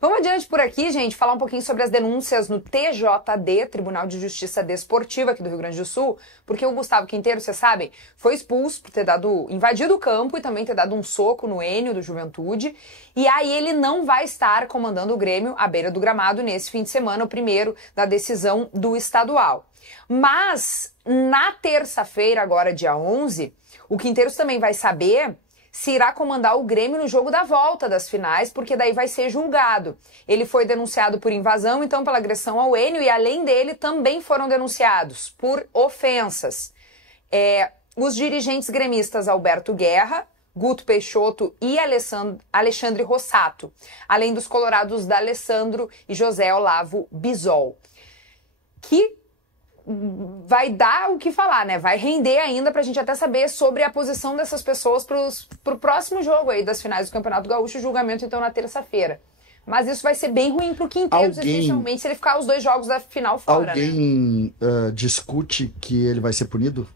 Vamos adiante por aqui, gente, falar um pouquinho sobre as denúncias no TJD, Tribunal de Justiça Desportiva aqui do Rio Grande do Sul, porque o Gustavo Quinteiro, vocês sabem, foi expulso por ter invadido o campo e também ter dado um soco no Enio do Juventude, e aí ele não vai estar comandando o Grêmio à beira do gramado nesse fim de semana, o primeiro da decisão do estadual. Mas, na terça-feira, agora dia 11, o Quinteiros também vai saber se irá comandar o Grêmio no jogo da volta das finais, porque daí vai ser julgado. Ele foi denunciado por invasão, então pela agressão ao Enio, e além dele também foram denunciados por ofensas. Os dirigentes gremistas Alberto Guerra, Guto Peixoto e Alexandre Rossato, além dos colorados D'Alessandro e José Olavo Bisol, que vai dar o que falar, né? Vai render ainda pra gente até saber sobre a posição dessas pessoas pro próximo jogo aí das finais do Campeonato Gaúcho, julgamento então na terça-feira. Mas isso vai ser bem ruim pro Quinteiros, especialmente se ele ficar os 2 jogos da final fora, Alguém discute que ele vai ser punido?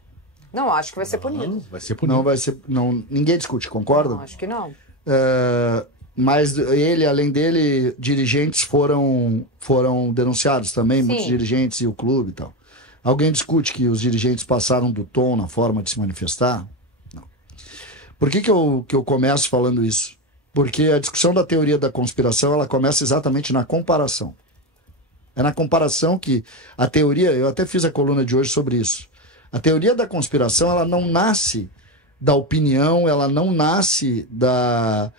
Não, acho que vai ser punido. Não, vai ser punido. Não vai ser... Não, ninguém discute, concorda? Não, acho que não. Mas ele, além dele, dirigentes foram denunciados também, Sim. Muitos dirigentes e o clube e tal. Alguém discute que os dirigentes passaram do tom na forma de se manifestar? Não. Por que eu começo falando isso? Porque a discussão da teoria da conspiração, ela começa exatamente na comparação. É na comparação que a teoria, eu até fiz a coluna de hoje sobre isso. A teoria da conspiração, ela não nasce da opinião, ela não nasce da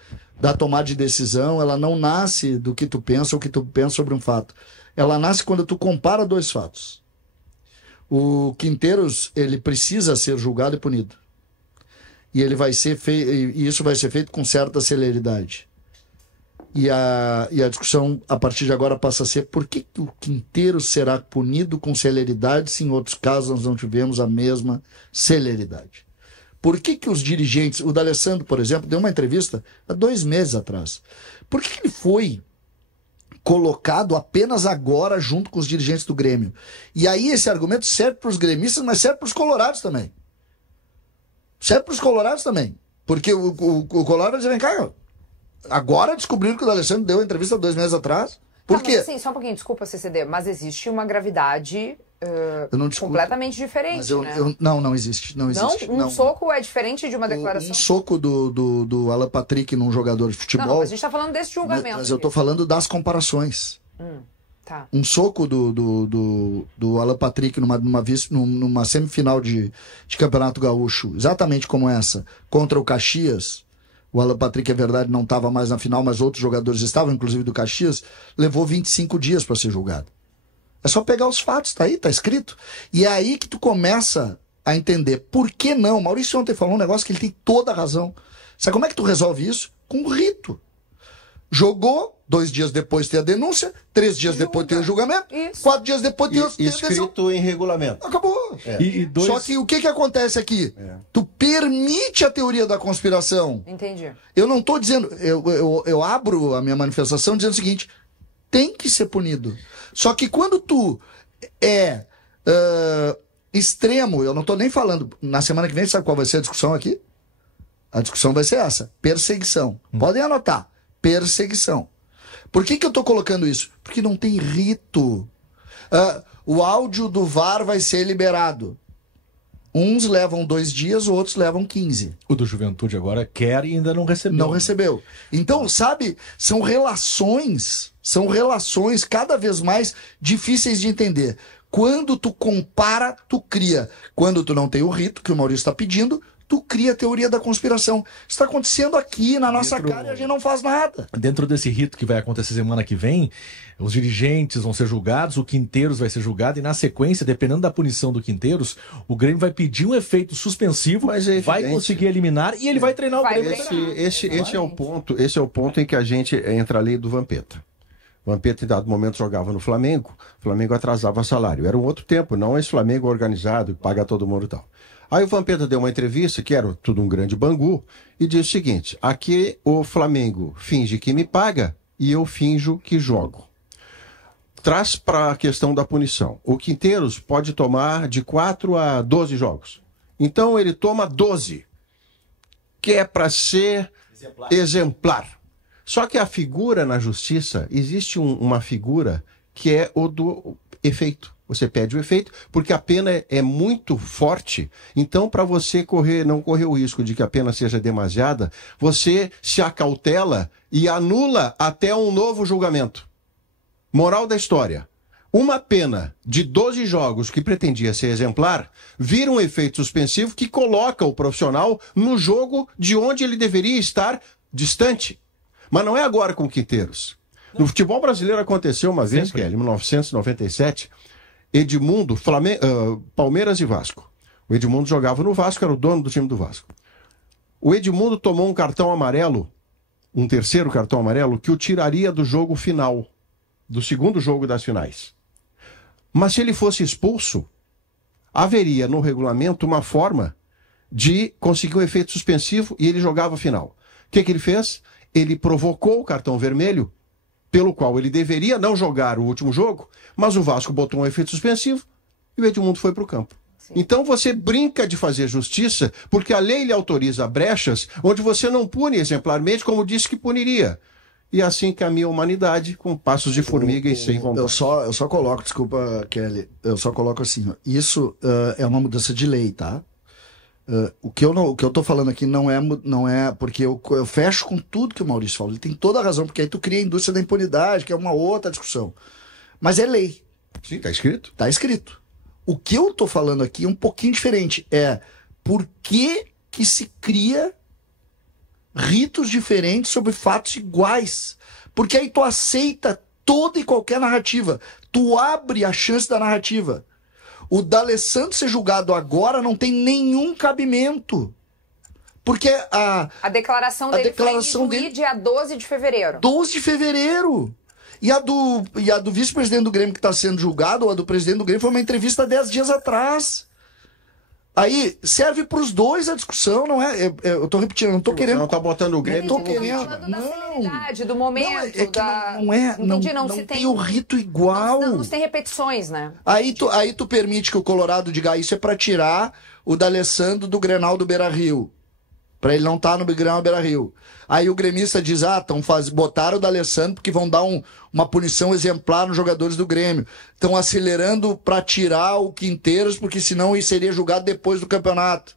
tomada de decisão, ela não nasce do que tu pensa ou que tu pensa sobre um fato. Ela nasce quando tu compara 2 fatos. O Quinteiros, ele precisa ser julgado e punido. E ele vai ser e isso vai ser feito com certa celeridade. E a discussão, a partir de agora, passa a ser por que o Quinteiros será punido com celeridade se em outros casos nós não tivemos a mesma celeridade? Por que os dirigentes... O D'Alessandro, por exemplo, deu uma entrevista há 2 meses atrás. Por que ele foi colocado apenas agora junto com os dirigentes do Grêmio? E aí esse argumento serve para os gremistas, mas serve para os colorados também. Serve para os colorados também. Porque o Colorado vai dizer, vem cá, agora descobriram que o D'Alessandro deu a entrevista 2 meses atrás. Por quê? Mas, assim, só um pouquinho, desculpa, CCD, mas existe uma gravidade completamente diferente, né? Não existe. Não existe. Um soco é diferente de uma declaração? Um soco do Alan Patrick num jogador de futebol... Não, a gente tá falando desse julgamento. Mas eu tô falando das comparações. Tá. Um soco do Alan Patrick numa semifinal de Campeonato Gaúcho, exatamente como essa, contra o Caxias. O Alan Patrick, é verdade, não estava mais na final, mas outros jogadores estavam, inclusive do Caxias. Levou 25 dias para ser julgado. É só pegar os fatos, tá aí, tá escrito. E é aí que tu começa a entender por que não. Maurício ontem falou um negócio que ele tem toda a razão. Sabe como é que tu resolve isso? Com rito. Jogou, 2 dias depois tem a denúncia, 3 dias depois tem o julgamento, 4 dias depois tem a decisão. Escrito em regulamento. Acabou. Só que o que acontece aqui? Tu permite a teoria da conspiração. Entendi. Eu não estou dizendo... Eu abro a minha manifestação dizendo o seguinte: tem que ser punido. Só que quando tu é extremo, eu não estou nem falando... Na semana que vem, sabe qual vai ser a discussão aqui? A discussão vai ser essa: perseguição. Podem anotar. Perseguição. Por que eu estou colocando isso? Porque não tem rito. O áudio do VAR vai ser liberado. Uns levam 2 dias, outros levam 15. O do Juventude agora quer e ainda não recebeu. Não recebeu. Então, sabe, são relações cada vez mais difíceis de entender. Quando tu compara, tu cria. Quando tu não tem o rito que o Maurício está pedindo, tu cria a teoria da conspiração. Está acontecendo aqui na nossa cara e a gente não faz nada. Dentro desse rito que vai acontecer semana que vem, os dirigentes vão ser julgados, o Quinteiros vai ser julgado e, na sequência, dependendo da punição do Quinteiros, o Grêmio vai pedir um efeito suspensivo, mas vai conseguir eliminar e ele vai treinar o Grêmio. Esse é o ponto em que a gente entra a lei do Vampeta. O Vampeta, em dado momento, jogava no Flamengo, o Flamengo atrasava salário. Era um outro tempo, não esse Flamengo organizado, que paga todo mundo e tal. Aí o Vampeta deu uma entrevista, que era tudo um grande bangu, e disse o seguinte: aqui o Flamengo finge que me paga e eu finjo que jogo. Traz para a questão da punição. O Quinteiros pode tomar de 4 a 12 jogos. Então ele toma 12, que é para ser exemplar. Só que a figura na justiça, existe uma figura que é o do efeito. Você pede o efeito, porque a pena é muito forte. Então, para você não correr o risco de que a pena seja demasiada, você se acautela e anula até um novo julgamento. Moral da história. Uma pena de 12 jogos que pretendia ser exemplar, vira um efeito suspensivo que coloca o profissional no jogo de onde ele deveria estar distante. Mas não é agora com o Quinteiros. No futebol brasileiro aconteceu uma vez, que é em 1997, Edmundo, Palmeiras e Vasco. O Edmundo jogava no Vasco, era o dono do time do Vasco. O Edmundo tomou um cartão amarelo, um terceiro cartão amarelo, que o tiraria do jogo final, do segundo jogo das finais. Mas se ele fosse expulso, haveria no regulamento uma forma de conseguir um efeito suspensivo e ele jogava a final. O que ele fez? Ele provocou o cartão vermelho, pelo qual ele deveria não jogar o último jogo, mas o Vasco botou um efeito suspensivo e o Edmundo foi para o campo. Sim. Então você brinca de fazer justiça porque a lei lhe autoriza brechas onde você não pune exemplarmente como disse que puniria. E assim caminha a humanidade com passos de formiga e sem vontade. Eu só coloco, desculpa, Kelly, eu só coloco assim, ó, isso é uma mudança de lei, tá? O que eu tô falando aqui não é porque eu fecho com tudo que o Maurício falou. Ele tem toda a razão, porque aí tu cria a indústria da impunidade, que é uma outra discussão. Mas é lei. Sim, tá escrito. Tá escrito. O que eu tô falando aqui é um pouquinho diferente. É por que se cria ritos diferentes sobre fatos iguais. Porque aí tu aceita toda e qualquer narrativa. Tu abre a chance da narrativa. O D'Alessandro ser julgado agora não tem nenhum cabimento. Porque a declaração dele foi dia 12 de fevereiro. 12 de fevereiro. E a do vice-presidente do Grêmio que está sendo julgado, ou a do presidente do Grêmio, foi uma entrevista 10 dias atrás. Aí serve para os dois a discussão, não é? Eu tô repetindo, não tô querendo. Não tá botando o Grêmio. Não tô querendo. Falando da celeridade, do momento, não tem o rito igual. Não se tem repetições, né? Aí tu permite que o Colorado diga isso é para tirar o D'Alessandro do Grenal do Beira-Rio. Para ele não estar no Grenal do Beira-Rio. Aí o gremista diz, botaram o D'Alessandro porque vão dar uma punição exemplar nos jogadores do Grêmio. Estão acelerando para tirar o Quinteiros, porque senão ele seria julgado depois do campeonato.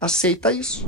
Aceita isso.